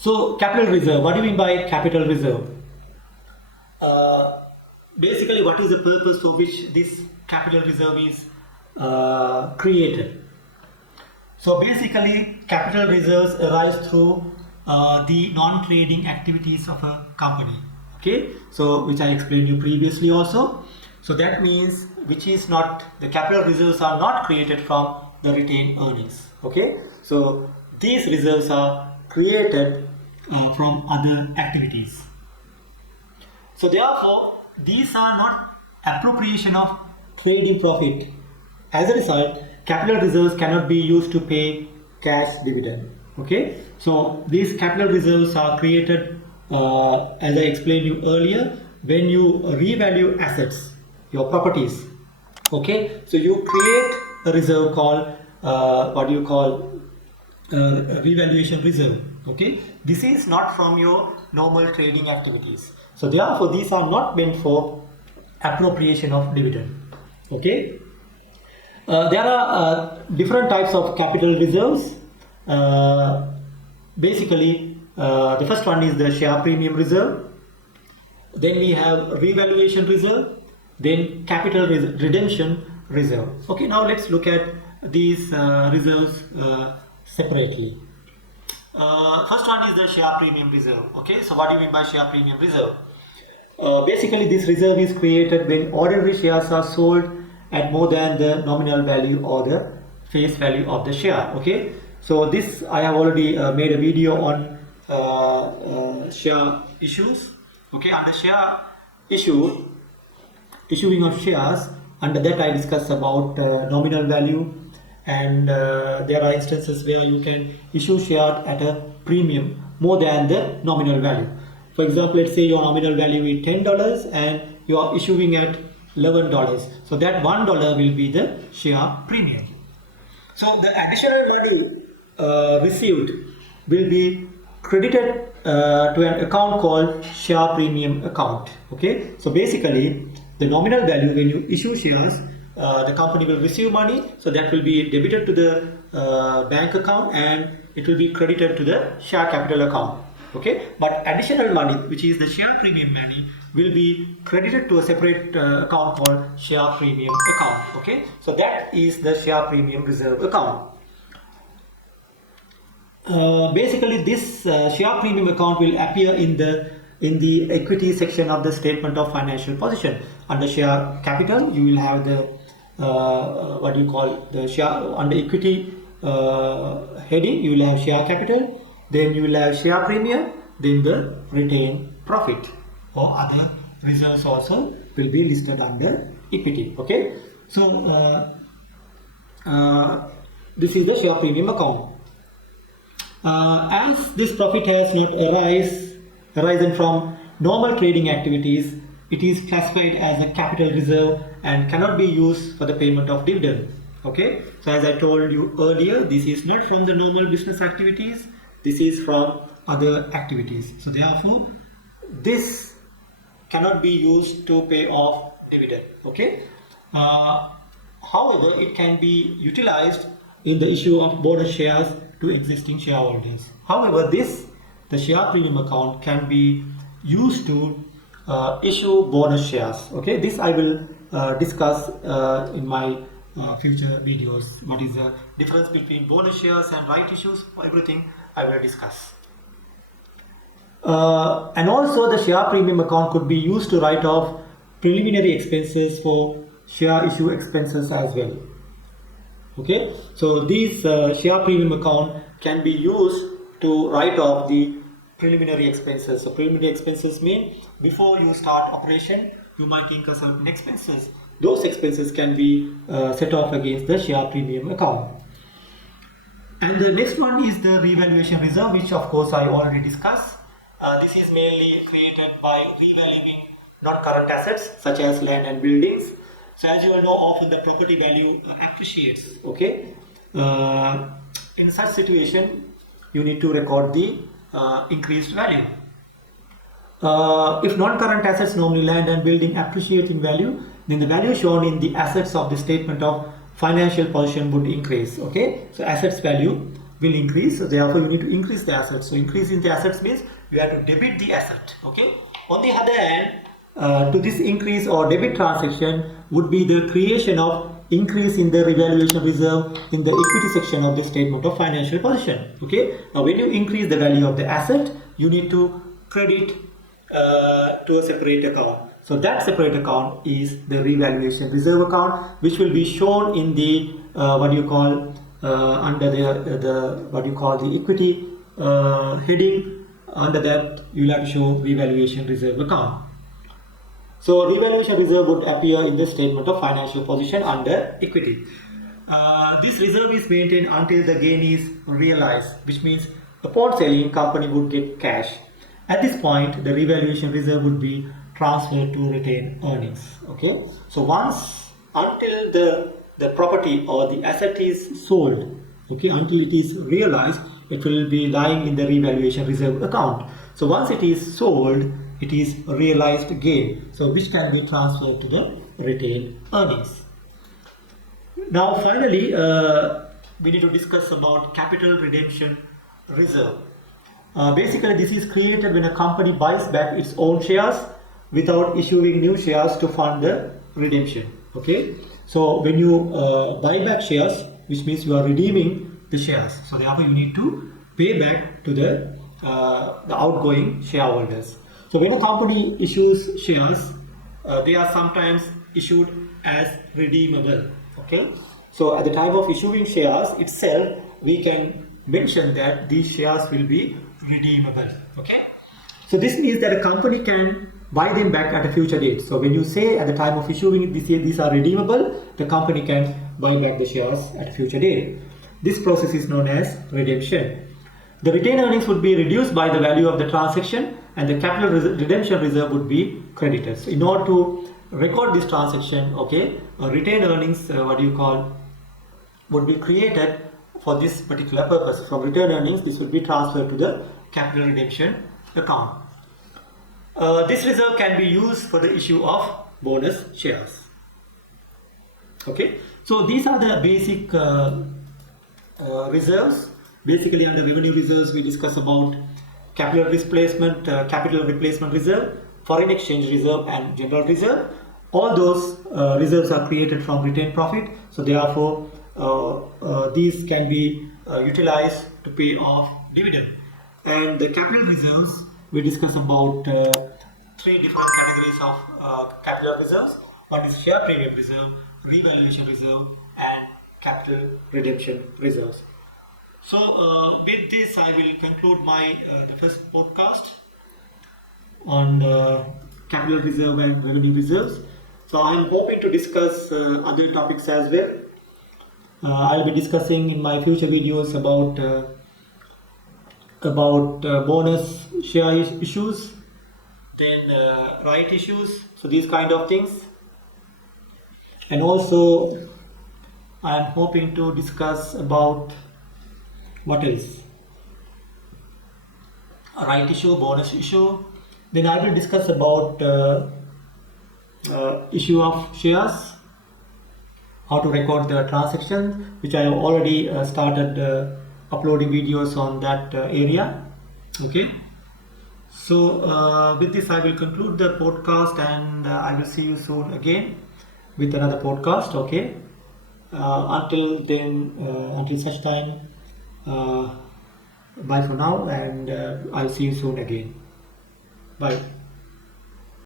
So capital reserve, what do you mean by capital reserve? Basically, what is the purpose for which this capital reserve is created? So basically, capital reserves arise through the non-trading activities of a company. Okay, so which I explained you previously also. So that means the capital reserves are not created from the retained earnings. Okay, so these reserves are created from other activities. So therefore, these are not appropriation of trading profit. As a result, capital reserves cannot be used to pay cash dividend. Okay, so these capital reserves are created, as I explained you earlier, when you revalue assets, your properties. Okay, so you create a reserve called revaluation reserve. Okay, this is not from your normal trading activities. So therefore, these are not meant for appropriation of dividend. Okay, there are different types of capital reserves. Basically, the first one is the share premium reserve. Then we have revaluation reserve. Then capital redemption reserve. Okay, now let's look at these reserves separately. First one is the share premium reserve. Okay, so what do you mean by share premium reserve? Basically, this reserve is created when ordinary shares are sold at more than the nominal value or the face value of the share. Okay, so this I have already made a video on share issues. Okay, under share issuing of shares, under that I discussed about nominal value, and there are instances where you can issue share at a premium more than the nominal value. For example, let's say your nominal value is $10 and you are issuing at $11. So that $1 will be the share premium. So the additional money received will be credited to an account called share premium account. Okay, so basically the nominal value, when you issue shares, the company will receive money, so that will be debited to the bank account and it will be credited to the share capital account. Okay, but additional money, which is the share premium money, will be credited to a separate account called share premium account. Okay, so that is the share premium reserve account. Basically, this share premium account will appear in the equity section of the statement of financial position. Under share capital, you will have the the share under equity heading. You will have share capital, then you will have share premium, then the retained profit or other reserves also will be listed under equity. Okay, so this is the share premium account. As this profit has not arisen from normal trading activities, it is classified as a capital reserve and cannot be used for the payment of dividend. Okay, so as I told you earlier, this is not from the normal business activities, this is from other activities. So therefore, this cannot be used to pay off dividend. Okay, however, it can be utilized in the issue of bonus shares to existing shareholders. However, the share premium account can be used to issue bonus shares. Okay, this I will discuss in my future videos. What is the difference between bonus shares and right issues? Everything I will discuss. And also, the share premium account could be used to write off preliminary expenses for share issue expenses as well. Okay, so these share premium account can be used to write off the preliminary expenses. So preliminary expenses mean before you start operation, you might incur certain expenses. Those expenses can be set off against the share premium account. And the next one is the revaluation reserve, which of course I already discussed. This is mainly created by revaluing non-current assets such as land and buildings. So as you all know, often the property value appreciates. Okay, in such situation, you need to record the increased value. If non-current assets, normally land and building, appreciate in value, then the value shown in the assets of the statement of financial position would increase. Okay, so assets value will increase. So therefore you need to increase the assets. So increasing the assets means you have to debit the asset. Okay. On the other hand, to this increase or debit transaction would be the creation of increase in the revaluation reserve in the equity section of the statement of financial position. Okay. Now when you increase the value of the asset, you need to credit to a separate account. So that separate account is the revaluation reserve account, which will be shown in the under the equity heading. Under that you will have to show revaluation reserve account. So revaluation reserve would appear in the statement of financial position under equity. This reserve is maintained until the gain is realized, which means upon selling, company would get cash. At this point, the revaluation reserve would be transferred to retained earnings. Okay. So until the property or the asset is sold, okay, until it is realized, it will be lying in the revaluation reserve account. So once it is sold, it is realized gain, so which can be transferred to the retained earnings. Now finally, we need to discuss about capital redemption reserve. Basically, this is created when a company buys back its own shares without issuing new shares to fund the redemption. Okay, so when you buy back shares, which means you are redeeming the shares, so therefore you need to pay back to the outgoing shareholders. So when a company issues shares, they are sometimes issued as redeemable. Okay, so at the time of issuing shares itself, we can mention that these shares will be redeemable. Okay, so this means that a company can buy them back at a future date. So when you say at the time of issuing these are redeemable, the company can buy back the shares at a future date. This process is known as redemption. The retained earnings would be reduced by the value of the transaction, and the capital redemption reserve would be credited. So in order to record this transaction, okay, retained earnings would be created for this particular purpose. From retained earnings, this would be transferred to the capital redemption account. This reserve can be used for the issue of bonus shares. Okay, so these are the basic reserves. Basically, under revenue reserves, we discuss about capital replacement reserve, foreign exchange reserve, and general reserve. All those reserves are created from retained profit. So therefore, these can be utilized to pay off dividend. And the capital reserves, we discuss about three different categories of capital reserves. One is share premium reserve, revaluation reserve, and capital redemption reserves. So with this, I will conclude my the first podcast on capital reserve and revenue reserves. So I am hoping to discuss other topics as well. I'll be discussing in my future videos about bonus share issues, then right issues, so these kind of things. And also I am hoping to discuss about what else? A right issue, bonus issue. Then I will discuss about issue of shares, how to record the transactions, which I have already started uploading videos on that area. Okay, so with this I will conclude the podcast, and I will see you soon again with another podcast. Okay, until then, until such time, bye for now, and I'll see you soon again. Bye.